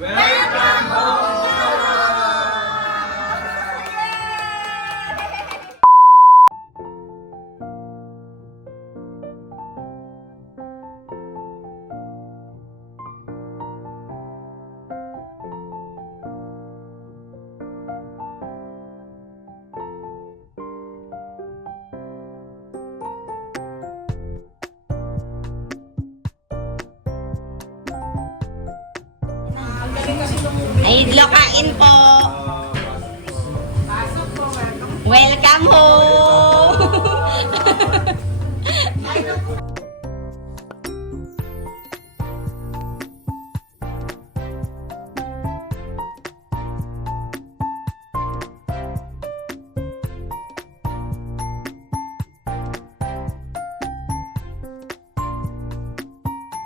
Welcome home! Ay, lokain po. Welcome home.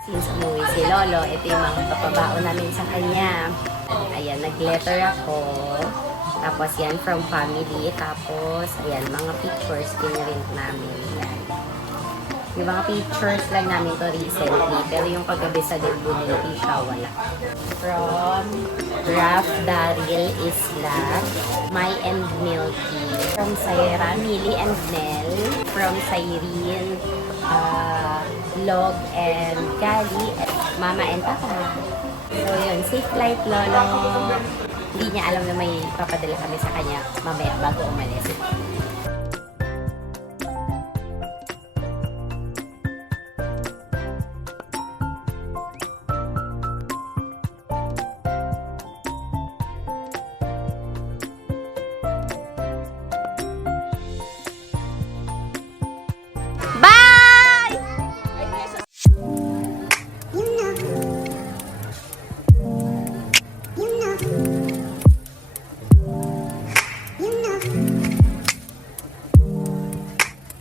Since umuwi si Lolo, ito yung mga papabao namin sa kanya. Ayan, nag-letter ako. Tapos yan, from family. Tapos, ayan, mga pictures pinrint namin. Yan. Yung mga pictures lang namin to recently. Pero yung kagabi sa debut, hindi siya wala. From Raf Daryl Isla, My and Milky. From Saira, Millie and Nell. From Cyrene, Log and Gali, Mama and Papa. So yun, safe flight, Lolo. Hindi niya alam na may papadala kami sa kanya mamaya bago umalis.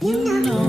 You know